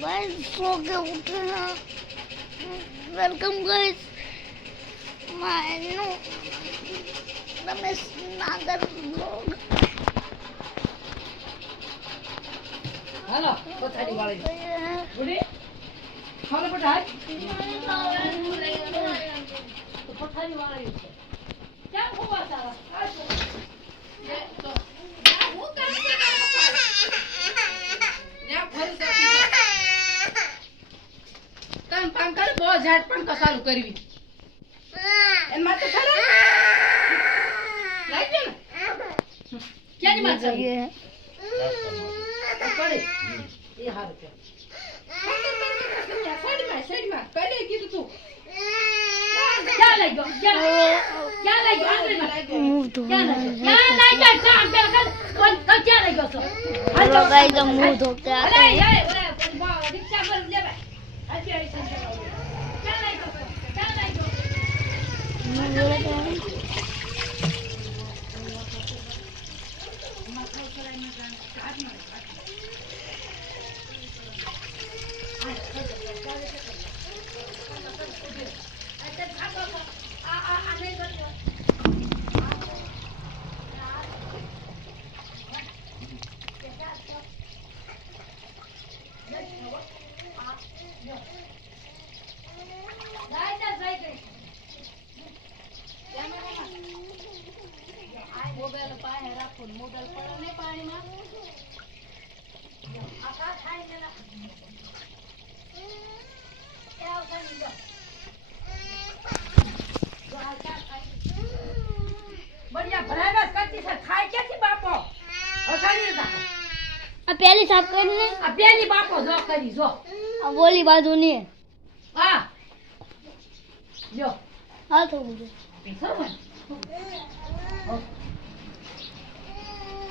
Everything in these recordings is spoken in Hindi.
गाइस सो के उठे हैं। Welcome guys my new Ramesh नागर ब्लॉग। हेलो पथारी वाली बुढ़ी खाना पठाए तो पथारी वाला ही है क्या हुआ सारा ये तो वो कहां से या घर से काम कर बहुत झटपट का चालू करवी एन माते खरा लाइट ना क्या नहीं मात ये है पड़े ये हार पे साइड में पहले की तू क्या लगो क्या लगो अंदर में मुंह धो क्या लगो काम पे कर क्या लगो सो हेलो गाइस हम मुंह धो के आते अरे हैं। ये रिक्शा पर ले भाई अच्छी ऐसे क्या लगो मुंह धो रहे हैं। मोबाइल पाए રાખો મોબાઈલ પડે ને પાણીમાં આખા ખાઈ લેલા કેવ કરી દો बढ़िया भरागा करती से खाए क्या थी बापो हसानी था अब पहले साफ करने अब बेनी बापो जो करी जो अब बोली बाजू नहीं है। हां जो हाँ तो मुझे सरवन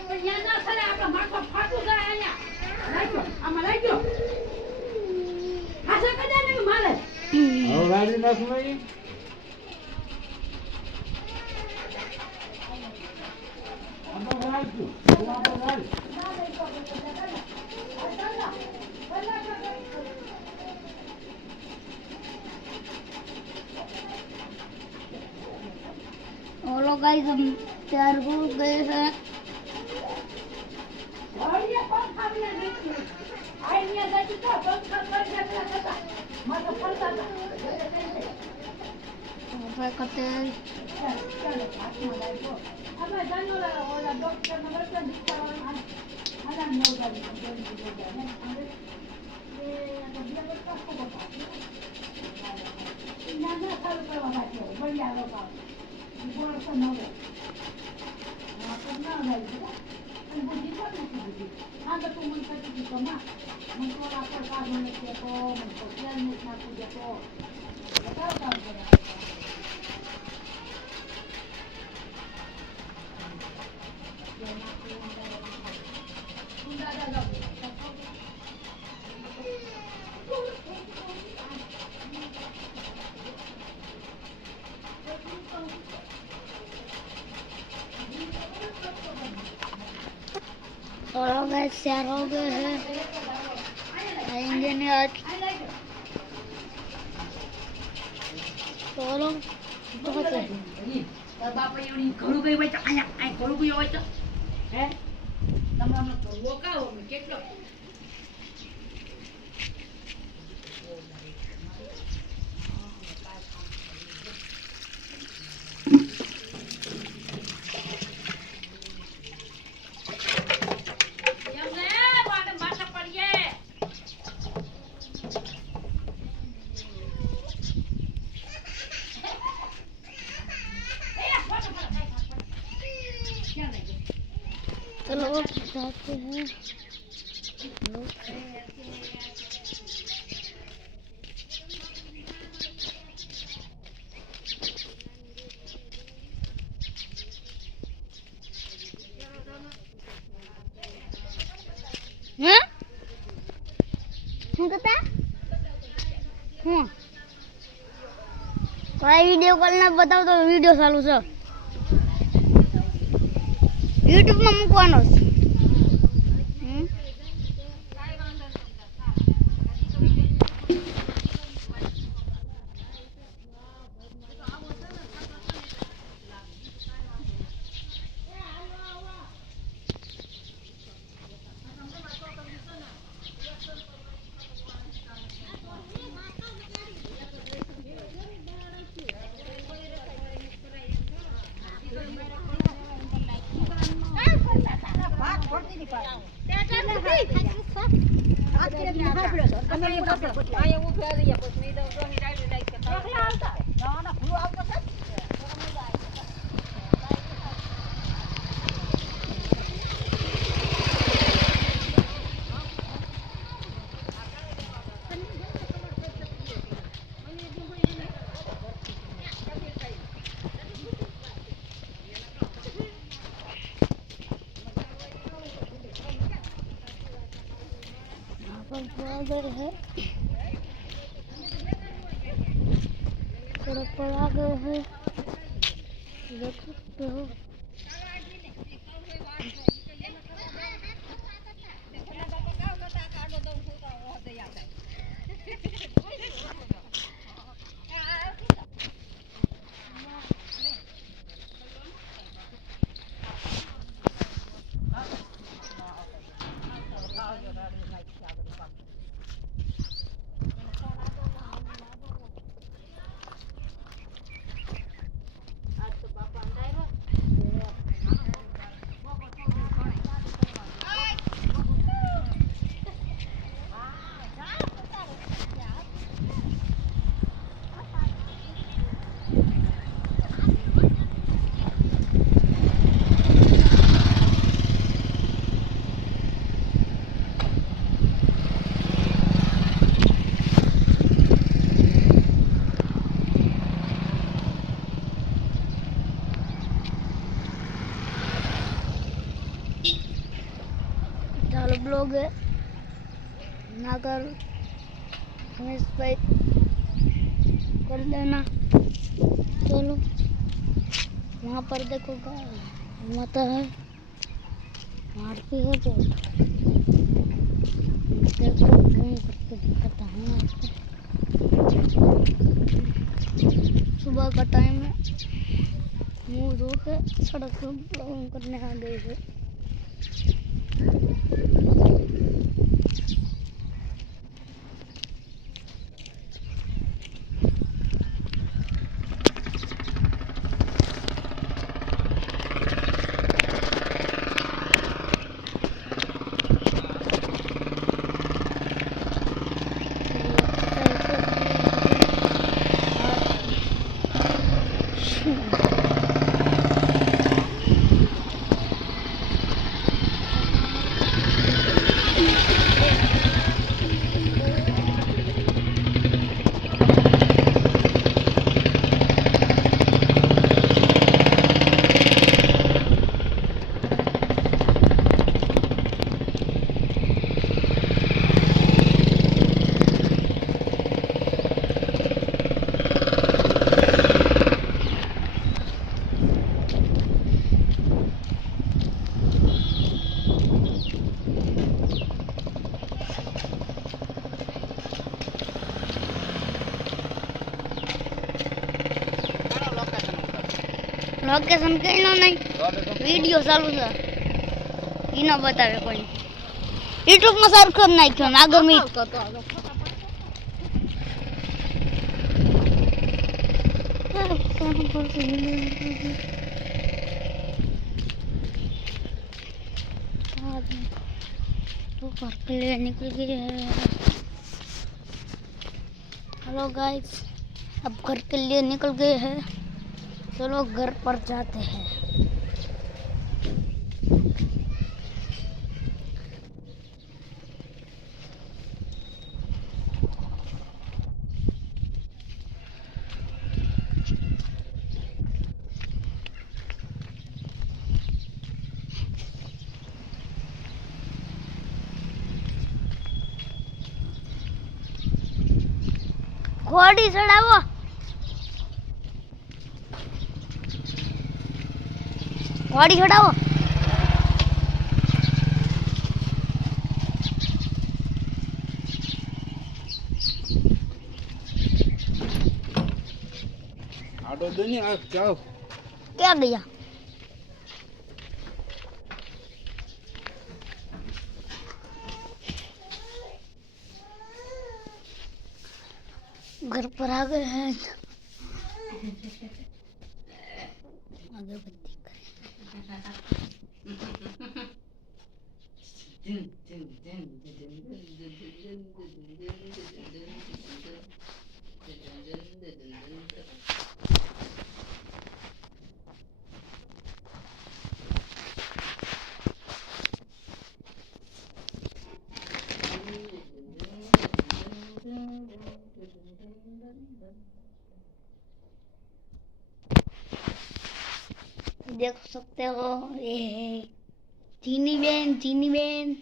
પણ યા ના ખરે આપડા માથા ફાટું જાય અહીંયા લાગ્યો આમાં લાગ્યો હાસે કદા ને મારે હવે ગાડી નાખું નહીં આમાં ગાડી આમાં ગાડી और लोग गाइस हम तैयार हो गए हैं। बढ़िया कौन खाने नहीं आईनिया जाती तो पंखा कर देता था माथा फलता था क्या करते हैं चलो हाथ में लाइको हमें जानो ला वाला डॉक्टर ने बता दिखा आना नो गाड़ी जोन की जाने ये तो दिया बता को बता ना ना चालू करवा बाकी है बढ़िया लोग बोल से नो है हां ना गाड़ी बुद्धि को नहीं बुद्धि हां तो तुम मन करती तो ना मन को आपका काम होने के तो मन को क्या नहीं ना पूजा तो बताओ काम करा और लोग गाइस तैयार हो गए हैं। आएंगे नहीं आज तो लोग बहुत है બાપા એવડી ઘણું ગઈ હોય તો આયા આ ઘણું ગઈ હોય તો હે તમારો તો લોકાઓ મે કેટલો એમને વાડે માથા પડીએ चलो जाते हैं। हैं? શું કહેતા? ભાઈ વિડિયો કોલ ના બતાવ તો વિડિયો ચાલુ છે YouTube માં મૂકવાનો છે તમે એ બસો આયા ઉભા રહીયા પછી મે દઉં તો હી ડાયરેક્ટ ડાયરેક્ટ એકલા આવતા ના ના ભૂલો આવતો છે बराबर है सड़क पर आ गए हैं देख सकते हो चालू ब्लॉग है ना कर हमें सब्सक्राइब कर देना। चलो वहाँ पर देखो माता है मारती है बहुत देखो घूम करके दिखाता हूँ आपको। सुबह का टाइम है मुँह धो के सड़क पर ब्लॉगिंग करने आ गई है। लोकेशन कहीं नहीं वीडियो चालू है इना बतावे कोई यूट्यूब में सर्च कर नाख्यो आगे में तो घर के लिए निकल गए हैं। हेलो गाइस अब घर के लिए निकल गए हैं। चलो घर पर जाते हैं। घोड़ी चढ़ावो घोड़ी चढ़ावो आटो दो नहीं आप जाओ क्या गया घर पर आ गए हैं। अगरबत्ती देख सकते हो ये है चीनी बेन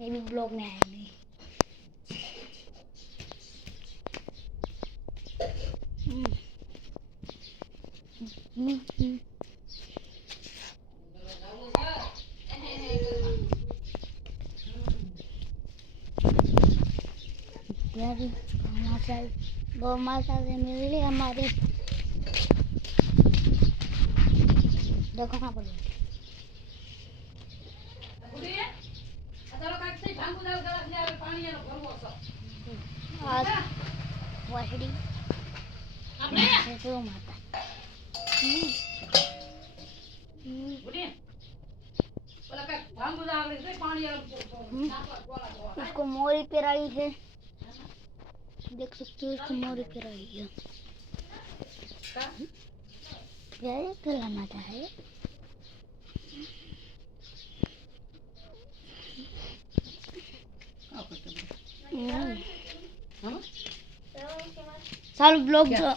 ये भी ब्लॉग में आएगी। गौ माता से मिल ली हमारी। देखो कहाँ पर आज वासड़ी गौ माता उसको मोरी पिराई है। देख सकते हो उसको मोरी पिराई है। क्या कराना चाहे साल ब्लॉग जो